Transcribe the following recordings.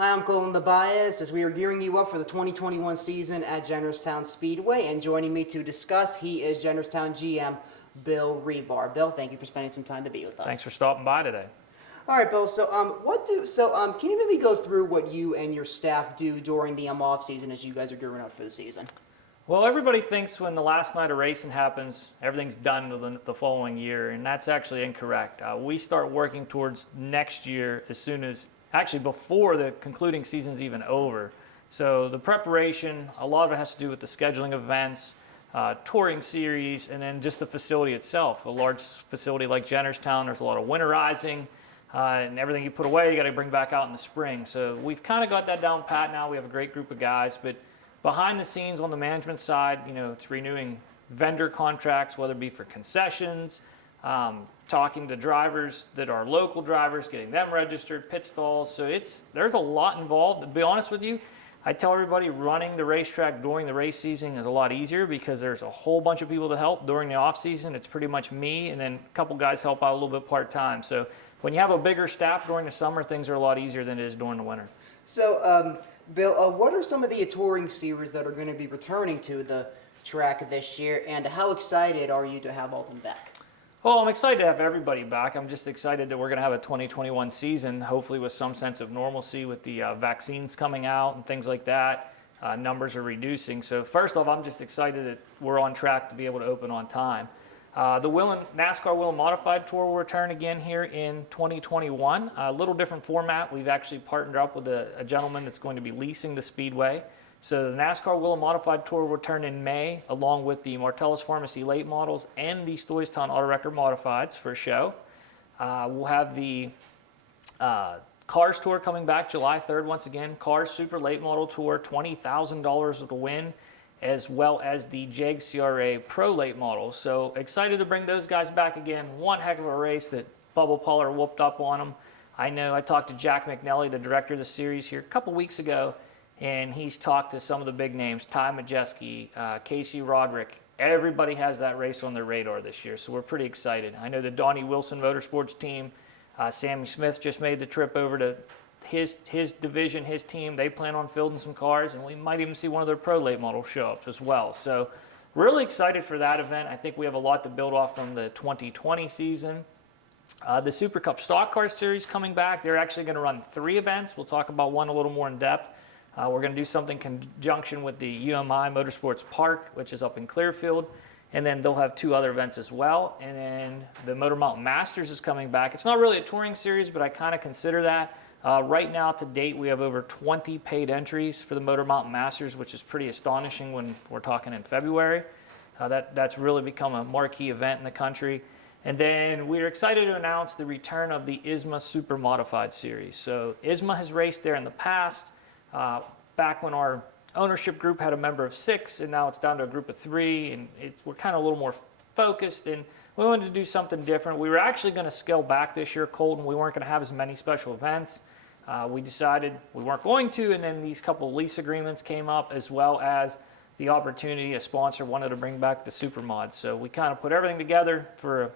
Hi, I'm Colton the Baez as we are gearing you up for the 2021 season at Jennerstown Speedway. And joining me to discuss, he is Jennerstown GM Bill Hribar. Bill, thank you for spending some time to be with us. Thanks for stopping by today. All right, Bill. So, can you maybe go through what you and your staff do during the off season as you guys are gearing up for the season? Well, everybody thinks when the last night of racing happens, everything's done the following year, and that's actually incorrect. We start working towards next year as soon as, actually before the concluding season's even over. So the preparation, a lot of it has to do with the scheduling of events, touring series, and then just the facility itself. A large facility like Jennerstown, there's a lot of winterizing, and everything you put away, you got to bring back out in the spring. So we've kind of got that down pat now. We have a great group of guys, but behind the scenes on the management side, it's renewing vendor contracts, whether it be for concessions, talking to drivers that are local drivers, getting them registered, pit stalls. So there's a lot involved. To be honest with you, I tell everybody running the racetrack during the race season is a lot easier because there's a whole bunch of people to help. During the off season, it's pretty much me, and then a couple guys help out a little bit part-time. So when you have a bigger staff during the summer, things are a lot easier than it is during the winter. So, Bill, what are some of the touring series that are going to be returning to the track this year, and how excited are you to have all of them back? Well, I'm excited to have everybody back. I'm just excited that we're going to have a 2021 season, hopefully with some sense of normalcy with the vaccines coming out and things like that. Numbers are reducing. So first off, I'm just excited that we're on track to be able to open on time. The NASCAR Will and Modified Tour will return again here in 2021. A little different format. We've actually partnered up with a gentleman that's going to be leasing the Speedway. So the NASCAR Will and Modified Tour will return in May, along with the Martellus Pharmacy late models and the Stoystown Auto Record Modifieds for a show. We'll have the Cars Tour coming back July 3rd once again. Cars Super Late Model Tour, $20,000 with a win, as well as the JEG CRA Pro Late Models. So excited to bring those guys back again. One heck of a race that Bubba Pollard whooped up on them. I know I talked to Jack McNelly, the director of the series, here a couple weeks ago, and he's talked to some of the big names, Ty Majeski, Casey Roderick. Everybody has that race on their radar this year, so we're pretty excited. I know the Donnie Wilson Motorsports team, Sammy Smith just made the trip over to his division, his team. They plan on fielding some cars, and we might even see one of their pro late models show up as well. So really excited for that event. I think we have a lot to build off from the 2020 season. The Super Cup Stock Car Series coming back. They're actually going to run 3 events. We'll talk about one a little more in depth. We're going to do something in conjunction with the UMI Motorsports Park, which is up in Clearfield. And then they'll have 2 other events as well. And then the Motor Mountain Masters is coming back. It's not really a touring series, but I kind of consider that. Right now, to date, we have over 20 paid entries for the Motor Mountain Masters, which is pretty astonishing when we're talking in February. That's really become a marquee event in the country. And then we're excited to announce the return of the ISMA SuperModified series. So ISMA has raced there in the past. Back when our ownership group had a member of 6, and now it's down to a group of 3, and we're kind of a little more focused, and we wanted to do something different. We were actually going to scale back this year, Colton. We weren't going to have as many special events. We decided we weren't going to, and then these couple of lease agreements came up, as well as the opportunity a sponsor wanted to bring back the SuperMods. So we kind of put everything together for a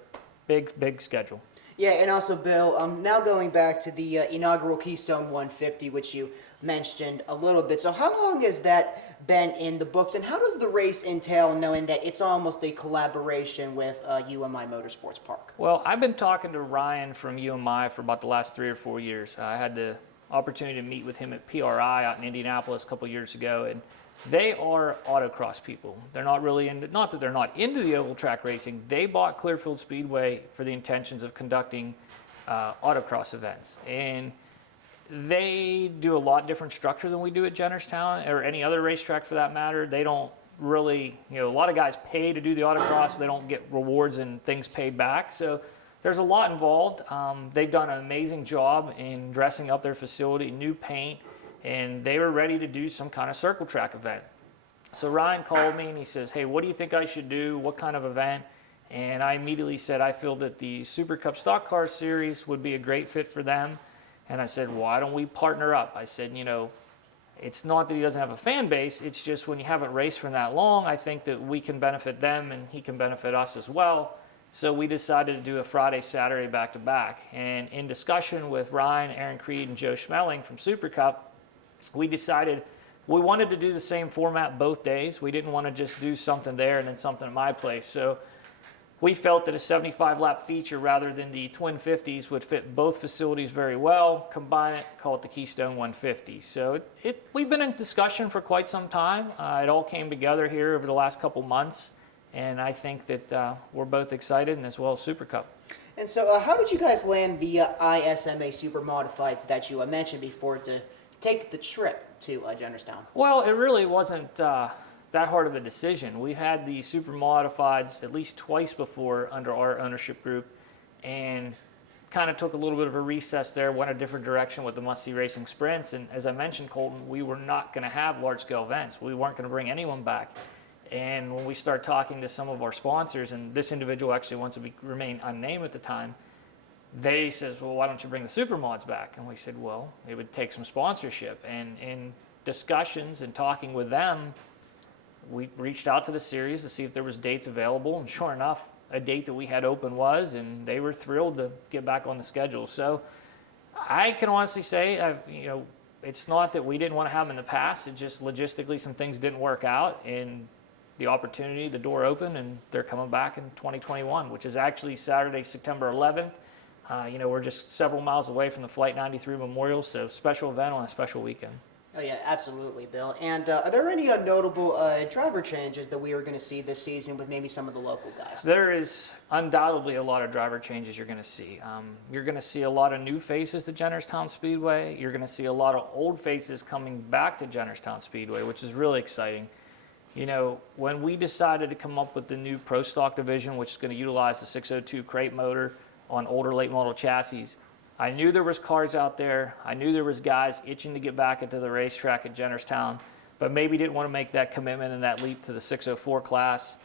big schedule. Yeah, and also, Bill, now going back to the inaugural Keystone 150, which you mentioned a little bit. So how long has that been in the books, and how does the race entail, knowing that it's almost a collaboration with UMI Motorsports Park? Well, I've been talking to Ryan from UMI for about the last 3 or 4 years. I had the opportunity to meet with him at PRI out in Indianapolis a couple years ago, and they are autocross people. They're not really into, not that they're not into the oval track racing. They bought Clearfield Speedway for the intentions of conducting autocross events. And they do a lot different structure than we do at Jennerstown or any other racetrack for that matter. They don't really, a lot of guys pay to do the autocross, but they don't get rewards and things paid back. So there's a lot involved. They've done an amazing job in dressing up their facility, new paint, and they were ready to do some kind of circle track event. So Ryan called me and he says, hey, what do you think I should do? What kind of event? And I immediately said, I feel that the Super Cup Stock Car Series would be a great fit for them. And I said, why don't we partner up? I said, it's not that he doesn't have a fan base. It's just when you haven't raced for that long, I think that we can benefit them and he can benefit us as well. So we decided to do a Friday, Saturday back-to-back. And in discussion with Ryan, Aaron Creed, and Joe Schmeling from Super Cup, we decided we wanted to do the same format both days. We didn't want to just do something there and then something at my place. So we felt that a 75-lap feature rather than the Twin 50s would fit both facilities very well. Combine it, call it the Keystone 150. So we've been in discussion for quite some time. It all came together here over the last couple months, and I think that we're both excited, and as well as Super Cup. And so how did you guys land the ISMA SuperModifieds that you mentioned before to take the trip to Jennerstown? Well, it really wasn't that hard of a decision. We've had the SuperModifieds at least twice before under our ownership group, and kind of took a little bit of a recess there, went a different direction with the Must-See Racing Sprints. And as I mentioned, Colton, we were not going to have large-scale events. We weren't going to bring anyone back. And when we start talking to some of our sponsors, and this individual actually wants to remain unnamed at the time, they says, well, why don't you bring the Supermods back? And we said, well, it would take some sponsorship. And in discussions and talking with them, we reached out to the series to see if there was dates available, and sure enough, a date that we had open was, and they were thrilled to get back on the schedule. So I can honestly say, it's not that we didn't want to have them in the past. It just logistically some things didn't work out, and the opportunity, the door opened, and they're coming back in 2021, which is actually Saturday, September 11th. We're just several miles away from the Flight 93 Memorial, so special event on a special weekend. Oh yeah, absolutely, Bill. And are there any notable driver changes that we are going to see this season with maybe some of the local guys? There is undoubtedly a lot of driver changes you're going to see. You're going to see a lot of new faces to Jennerstown Speedway. You're going to see a lot of old faces coming back to Jennerstown Speedway, which is really exciting. When we decided to come up with the new Pro Stock division, which is going to utilize the 602 crate motor on older late model chassis, I knew there was cars out there. I knew there was guys itching to get back into the racetrack at Jennerstown, but maybe didn't want to make that commitment and that leap to the 604 class.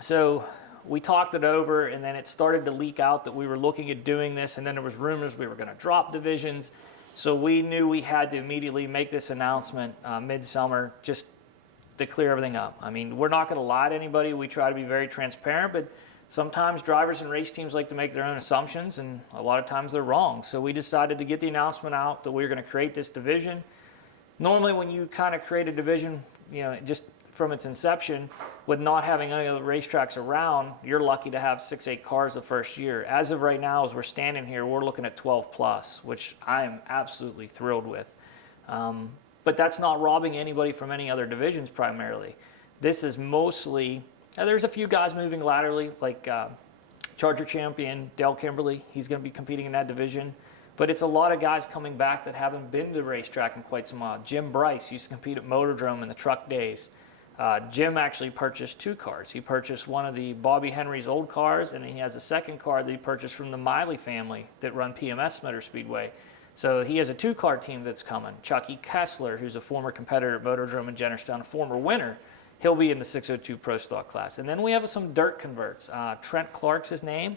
So we talked it over, and then it started to leak out that we were looking at doing this, and then there was rumors we were going to drop divisions. So we knew we had to immediately make this announcement midsummer, just to clear everything up. I mean, we're not going to lie to anybody. We try to be very transparent, but sometimes drivers and race teams like to make their own assumptions, and a lot of times they're wrong. So we decided to get the announcement out that we were going to create this division. Normally when you kind of create a division, just from its inception, with not having any other racetracks around, you're lucky to have 6-8 cars the first year. As of right now, as we're standing here, we're looking at 12 plus, which I am absolutely thrilled with. But that's not robbing anybody from any other divisions primarily. This is mostly, there's a few guys moving laterally, like Charger champion Dale Kimberly. He's going to be competing in that division. But it's a lot of guys coming back that haven't been to the racetrack in quite some while. Jim Bryce used to compete at Motordrome in the truck days. Jim actually purchased 2 cars. He purchased one of the Bobby Henry's old cars, and then he has a second car that he purchased from the Miley family that run PMS Motor Speedway. So he has a 2-car team that's coming. Chucky Kessler, who's a former competitor at Motordrome in Jennerstown, a former winner, he'll be in the 602 Pro Stock class. And then we have some dirt converts. Trent Clark's his name.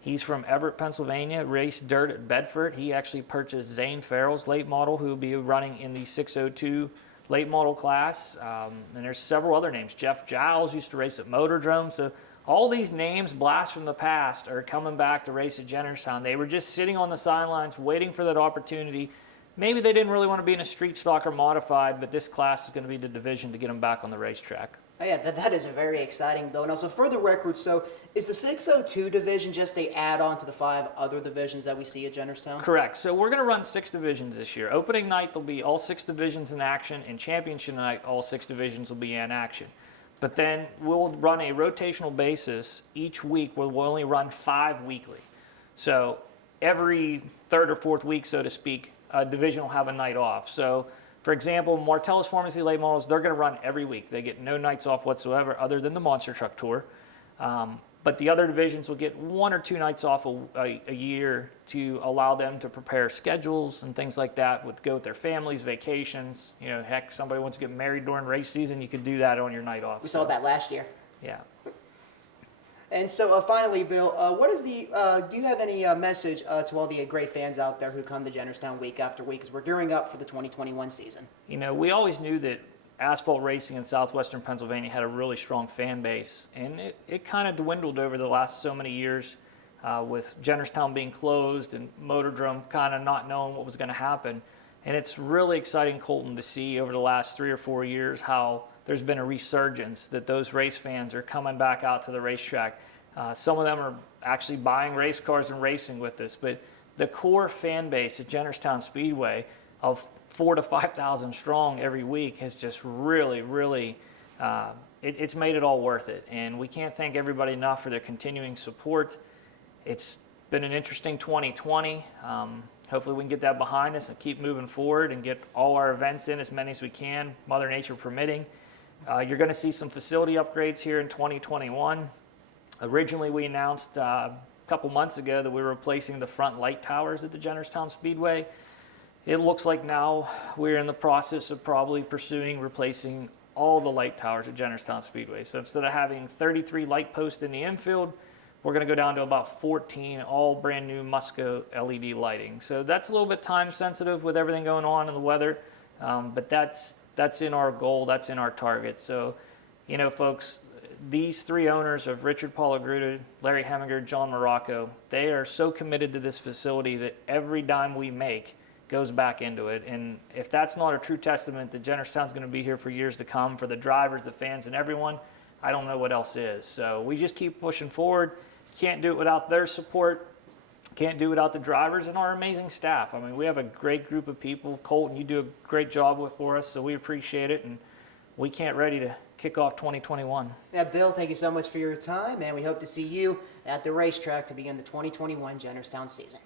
He's from Everett, Pennsylvania, raced dirt at Bedford. He actually purchased Zane Farrell's late model, who will be running in the 602 late model class. And there's several other names. Jeff Giles used to race at Motordrome. So all these names, blasts from the past, are coming back to race at Jennerstown. They were just sitting on the sidelines waiting for that opportunity. Maybe they didn't really want to be in a street stock or modified, but this class is going to be the division to get them back on the racetrack. Oh yeah, that is a very exciting, Bill. And also for the record, so is the 602 division just a add-on to the 5 other divisions that we see at Jennerstown? Correct. So we're going to run 6 divisions this year. Opening night, there'll be all 6 divisions in action, and championship night, all 6 divisions will be in action. But then we'll run a rotational basis each week where we'll only run 5 weekly. So every 3rd or 4th week, so to speak, a division will have a night off. So, for example, Martellus Pharmacy late models, they're going to run every week. They get no nights off whatsoever other than the Monster Truck Tour. But the other divisions will get 1 or 2 nights off a year to allow them to prepare schedules and things like that, go with their families, vacations. Heck, somebody wants to get married during race season, you could do that on your night off. We saw that last year. Yeah. And so finally, Bill, do you have any message to all the great fans out there who come to Jennerstown week after week as we're gearing up for the 2021 season? We always knew that asphalt racing in southwestern Pennsylvania had a really strong fan base, and it kind of dwindled over the last so many years with Jennerstown being closed and Motordrome kind of not knowing what was going to happen. And it's really exciting, Colton, to see over the last 3 or 4 years how there's been a resurgence, that those race fans are coming back out to the racetrack. Some of them are actually buying race cars and racing with us, but the core fan base at Jennerstown Speedway of 4,000 to 5,000 strong every week has just really, it's made it all worth it. And we can't thank everybody enough for their continuing support. It's been an interesting 2020. Hopefully we can get that behind us and keep moving forward and get all our events in, as many as we can, Mother Nature permitting. You're going to see some facility upgrades here in 2021. Originally, we announced a couple months ago that we were replacing the front light towers at the Jennerstown Speedway. It looks like now we're in the process of probably pursuing replacing all the light towers at Jennerstown Speedway. So instead of having 33 light posts in the infield, we're going to go down to about 14 all brand new Musco LED lighting. So that's a little bit time sensitive with everything going on in the weather, but that's in our goal, that's in our target. So, you know, folks, these 3 owners of Richard Palagruda, Larry Heminger, John Morocco, they are so committed to this facility that every dime we make goes back into it. And if that's not a true testament that Jennerstown's going to be here for years to come for the drivers, the fans, and everyone, I don't know what else is. So we just keep pushing forward. Can't do it without their support. Can't do it without the drivers and our amazing staff. I mean, we have a great group of people. Colton, you do a great job for us, so we appreciate it. And we can't ready to kick off 2021. Yeah, Bill, thank you so much for your time, and we hope to see you at the racetrack to begin the 2021 Jennerstown season.